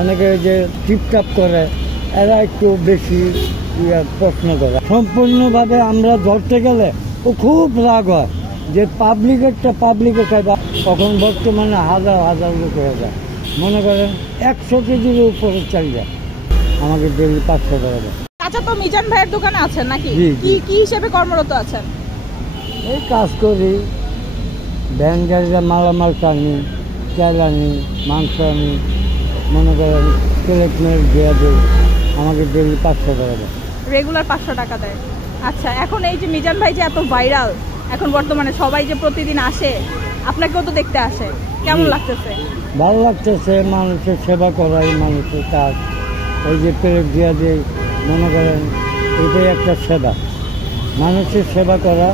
অনেকে যে টিপটাপ করে এরা একটু বেশি প্রশ্ন করে। সম্পূর্ণভাবে আমরা ধরতে গেলে ও খুব রাগ হয় যে পাবলিকে খাইবা। তখন বর্তমানে হাজার হাজার লোক হয়ে যায়, মনে করেন 100 কেজির উপরে চাল যায়, আমাকে ডেলি 500 টাকা দেয়। আচ্ছা, তো মিজান ভাইয়ের দোকানে আছেন নাকি? কি হিসেবে কর্মরত আছেন? এই কাজ করি, ভ্যান গাড়িতে মালামাল টানি, চাল আনি, মাংস আনি, মনে করেন প্লেট মেরে দেওয়া দিই, আমাকে ডেলি 500 টাকা দেয়। রেগুলার 500 টাকা দেয়। আচ্ছা, এখন এই যে মিজান ভাই যে এত ভাইরাল, এখন বর্তমানে সবাই যে প্রতিদিন আসে, আপনাকেও তো দেখতে আসে, কেমন লাগতেছে? ভালো লাগতেছে, মানুষের সেবা করাই মানুষের কাজ। এই যে প্লেট দেওয়া দিই, মনে করেন এটাই একটা সেবা, মানুষের সেবা করা,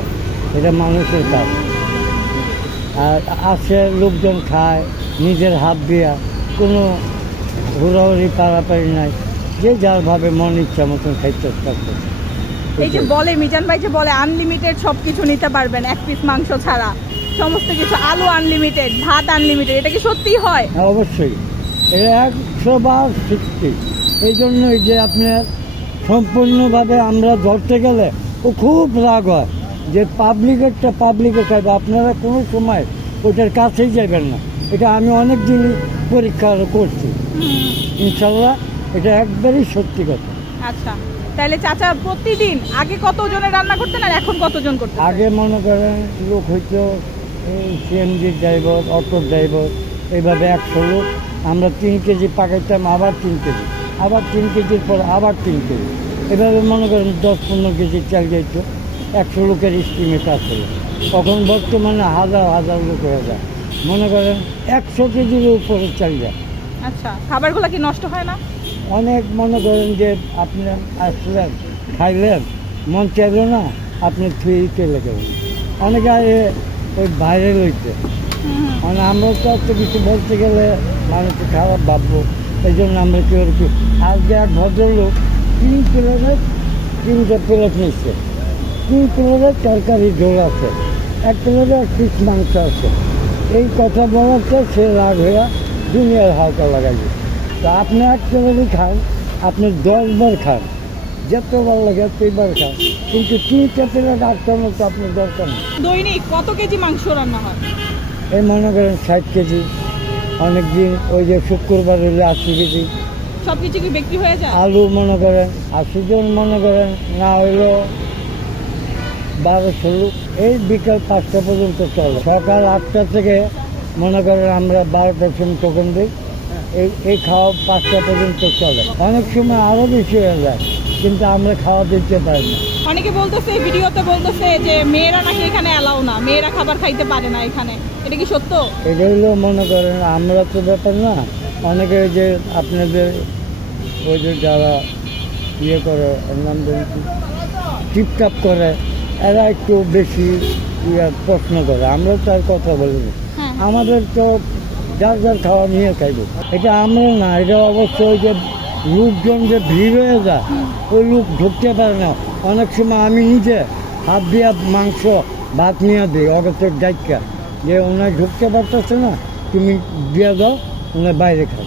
এটা মানুষের কাজ। আর আসে লোকজন খায় নিজের হাত দিয়া, কোনো হুড়াহুড়ি পারাপারি নাই, যে যার ভাবে মন ইচ্ছা মতন খাইতে থাকবে। এই যে বলে মিজান ভাই যে বলে আনলিমিটেড সবকিছু নিতে পারবেন, এক পিস মাংস ছাড়া সমস্ত কিছু, আলু আনলিমিটেড, ভাত আনলিমিটেড, এটা কি সত্যি হয়? হ্যাঁ, অবশ্যই, এটা 100বার সত্যি। এই জন্যই যে আপনার সম্পূর্ণভাবে আমরা ধরতে গেলে ও খুব রাগ হয় যে পাবলিকে খাইবে, আপনারা কোনো সময় ওইটার কাছেই যাবেন না। এটা আমি অনেক দিন পরীক্ষা করছি, ইনশাল্লাহ এটা একবারই সত্যি কথা। আচ্ছা, তাহলে চাচা প্রতিদিন আগে কতজনের রান্না করতেন আর এখন কতজন করতেন? আগে মনে করেন লোক হয়তো সিএনজির ড্রাইভার, অটোর ড্রাইভার, এইভাবে 100 লোক, আমরা 3 কেজি পাকাইতাম, আবার 3 কেজি, আবার 3 কেজির পর আবার 3 কেজি, এভাবে মনে করেন 10-15 কেজি চাল যাইত। 100 লোকের স্টিমে কাজ হলো। তখন বর্তমানে হাজার হাজার লোক হয়ে যায়, মনে করেন 100 কেজির উপরে চাল যায়। আচ্ছা, খাবারগুলো কি নষ্ট হয় না? অনেক মনে করেন যে আপনি আসলেন, খাইলেন, মন চাইল না, আপনি থুয়ে চলে গেলেন। অনেকে ওই বাইরে লইতে, মানে আমরা তো এত কিছু বলতে গেলে মানুষকে খারাপ ভাববো, এই জন্য আমরা কি আর কি। আজকে এক ভদ্রলোক 3 প্লেটের 3টা প্লেট নিচ্ছে, 3 প্লেটের তরকারি ঝোল আছে, 1 প্লেটে 1 পিস মাংস আছে। এই কথা বলাতে সে রাগ হইয়া দুনিয়ার হালকা লাগাইবে। তো আপনি 1 প্লেটই খান, আপনি 10 বার খান, যতবার লাগে ততবার খান, কিন্তু 3টা প্লেট আটকানোর তো আপনার দরকার নেই। দৈনিক কত কেজি মাংস রান্না হয়? এই মনে করেন 60 কেজি, অনেক দিন ওই যে শুক্রবার হলে 80 কেজি। সব কিছু কি বিক্রি হয়ে যায়? আলু মনে করেন 80 জন, মনে করেন না হইলো 1200 লোক। এই বিকাল 5টা পর্যন্ত চলে। সকাল 8টা থেকে মনে করেন আমরা 12টার সময় টোকন দিই, এই খাওয়া 5টা পর্যন্ত চলে। অনেক সময় আরও বেশি হয়ে যায়, কিন্তু আমরা খাওয়া দিতে পারি না। অনেকে বলতেছে, ভিডিওতে বলতেছে যে মেয়েরা নাকি এখানে অ্যালাউ না, মেয়েরা খাবার খাইতে পারে না এখানে, এটা কি সত্য? এটা হলো মনে করেন আমরা তো ব্যাপার না, অনেকে যে আপনাদের ওই যে যারা ইয়ে করে, নাম বলছি টিপটাপ করে, এরা একটু বেশি প্রশ্ন করে। আমরা তো আর কথা বলি না, আমাদের তো যার যার খাওয়া নিয়ে খাইব। এটা আমরা না, এটা অবশ্যই যে লোকজন যে ভিড় হয়ে যায়, ওই লোক ঢুকতে পারে না। অনেক সময় আমি নিজে হাত দিয়া মাংস ভাত নিয়ে দিই অগতের ডাইকা, যে ওনার ঢুকতে পারতেছে না, তুমি দিয়ে দাও, ওনার বাইরে খাও।